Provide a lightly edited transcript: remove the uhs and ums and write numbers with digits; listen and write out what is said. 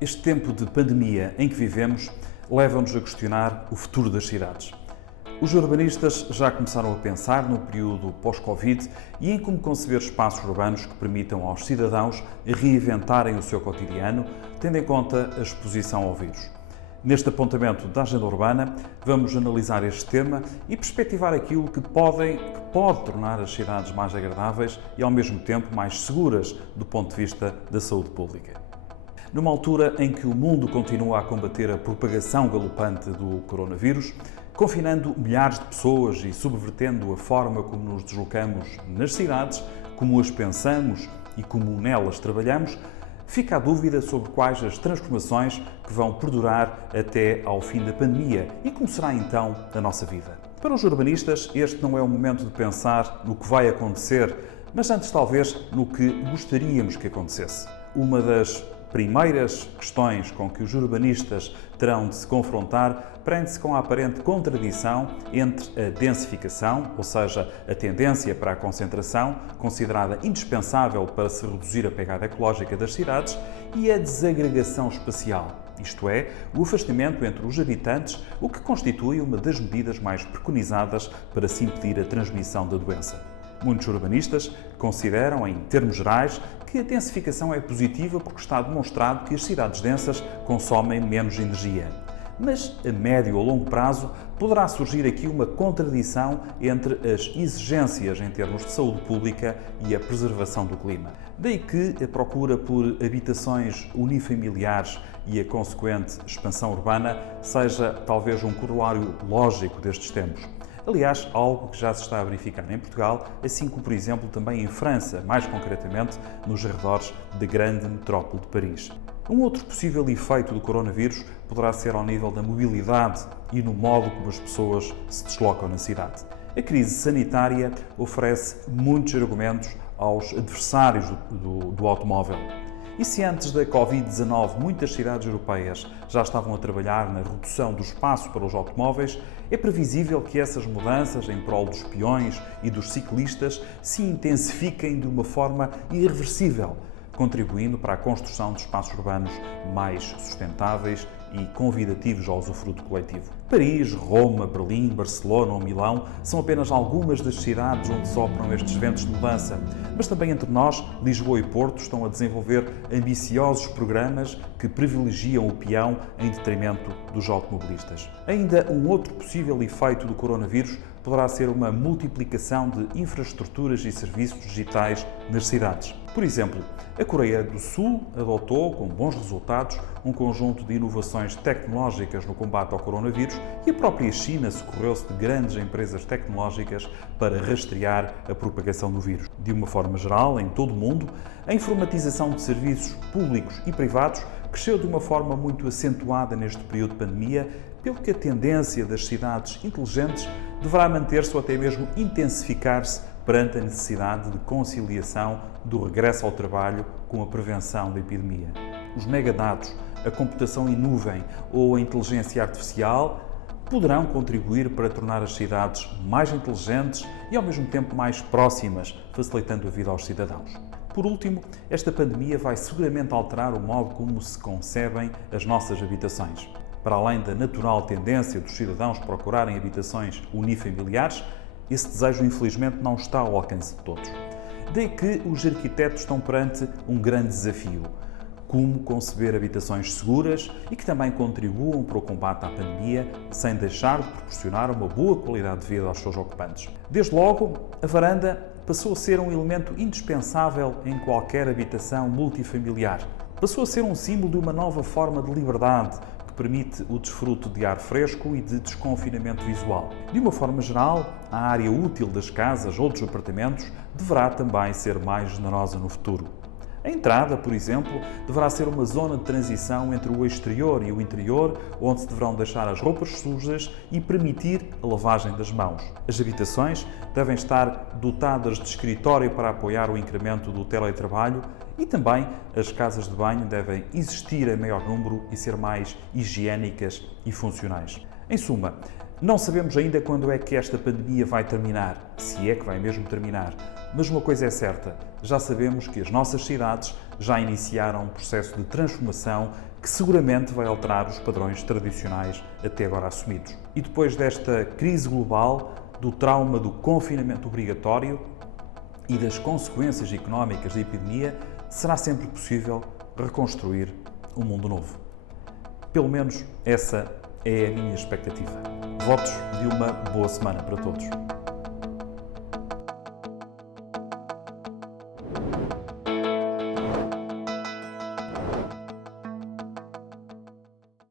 Este tempo de pandemia em que vivemos leva-nos a questionar o futuro das cidades. Os urbanistas já começaram a pensar no período pós-Covid e em como conceber espaços urbanos que permitam aos cidadãos reinventarem o seu cotidiano, tendo em conta a exposição ao vírus. Neste apontamento da Agenda Urbana, vamos analisar este tema e perspectivar aquilo que pode tornar as cidades mais agradáveis e, ao mesmo tempo, mais seguras do ponto de vista da saúde pública. Numa altura em que o mundo continua a combater a propagação galopante do coronavírus, confinando milhares de pessoas e subvertendo a forma como nos deslocamos nas cidades, como as pensamos e como nelas trabalhamos, fica a dúvida sobre quais as transformações que vão perdurar até ao fim da pandemia e como será então a nossa vida. Para os urbanistas, este não é o momento de pensar no que vai acontecer, mas antes talvez no que gostaríamos que acontecesse. Uma das primeiras questões com que os urbanistas terão de se confrontar prende-se com a aparente contradição entre a densificação, ou seja, a tendência para a concentração, considerada indispensável para se reduzir a pegada ecológica das cidades, e a desagregação espacial, isto é, o afastamento entre os habitantes, o que constitui uma das medidas mais preconizadas para se impedir a transmissão da doença. Muitos urbanistas consideram, em termos gerais, que a densificação é positiva porque está demonstrado que as cidades densas consomem menos energia. Mas, a médio ou longo prazo, poderá surgir aqui uma contradição entre as exigências em termos de saúde pública e a preservação do clima. Daí que a procura por habitações unifamiliares e a consequente expansão urbana seja talvez um corolário lógico destes tempos. Aliás, algo que já se está a verificar em Portugal, assim como, por exemplo, também em França, mais concretamente nos arredores da grande metrópole de Paris. Um outro possível efeito do coronavírus poderá ser ao nível da mobilidade e no modo como as pessoas se deslocam na cidade. A crise sanitária oferece muitos argumentos aos adversários do automóvel. E se antes da Covid-19 muitas cidades europeias já estavam a trabalhar na redução do espaço para os automóveis, é previsível que essas mudanças em prol dos peões e dos ciclistas se intensifiquem de uma forma irreversível, contribuindo para a construção de espaços urbanos mais sustentáveis e convidativos ao usufruto coletivo. Paris, Roma, Berlim, Barcelona ou Milão são apenas algumas das cidades onde sopram estes ventos de mudança, mas também entre nós, Lisboa e Porto estão a desenvolver ambiciosos programas que privilegiam o peão em detrimento dos automobilistas. Ainda um outro possível efeito do coronavírus poderá ser uma multiplicação de infraestruturas e serviços digitais nas cidades. Por exemplo, a Coreia do Sul adotou, com bons resultados, um conjunto de inovações tecnológicas no combate ao coronavírus e a própria China socorreu-se de grandes empresas tecnológicas para rastrear a propagação do vírus. De uma forma geral, em todo o mundo, a informatização de serviços públicos e privados cresceu de uma forma muito acentuada neste período de pandemia, pelo que a tendência das cidades inteligentes deverá manter-se ou até mesmo intensificar-se perante a necessidade de conciliação do regresso ao trabalho com a prevenção da epidemia. Os megadados, a computação em nuvem ou a inteligência artificial poderão contribuir para tornar as cidades mais inteligentes e ao mesmo tempo mais próximas, facilitando a vida aos cidadãos. Por último, esta pandemia vai seguramente alterar o modo como se concebem as nossas habitações. Para além da natural tendência dos cidadãos procurarem habitações unifamiliares, esse desejo infelizmente não está ao alcance de todos. Daí que os arquitetos estão perante um grande desafio: como conceber habitações seguras e que também contribuam para o combate à pandemia, sem deixar de proporcionar uma boa qualidade de vida aos seus ocupantes. Desde logo, a varanda passou a ser um elemento indispensável em qualquer habitação multifamiliar. Passou a ser um símbolo de uma nova forma de liberdade, que permite o desfruto de ar fresco e de desconfinamento visual. De uma forma geral, a área útil das casas ou dos apartamentos deverá também ser mais generosa no futuro. A entrada, por exemplo, deverá ser uma zona de transição entre o exterior e o interior, onde se deverão deixar as roupas sujas e permitir a lavagem das mãos. As habitações devem estar dotadas de escritório para apoiar o incremento do teletrabalho e também as casas de banho devem existir em maior número e ser mais higiênicas e funcionais. Em suma, não sabemos ainda quando é que esta pandemia vai terminar, se é que vai mesmo terminar. Mas uma coisa é certa, já sabemos que as nossas cidades já iniciaram um processo de transformação que seguramente vai alterar os padrões tradicionais até agora assumidos. E depois desta crise global, do trauma do confinamento obrigatório e das consequências económicas da epidemia, será sempre possível reconstruir um mundo novo. Pelo menos essa é a minha expectativa. Votos de uma boa semana para todos.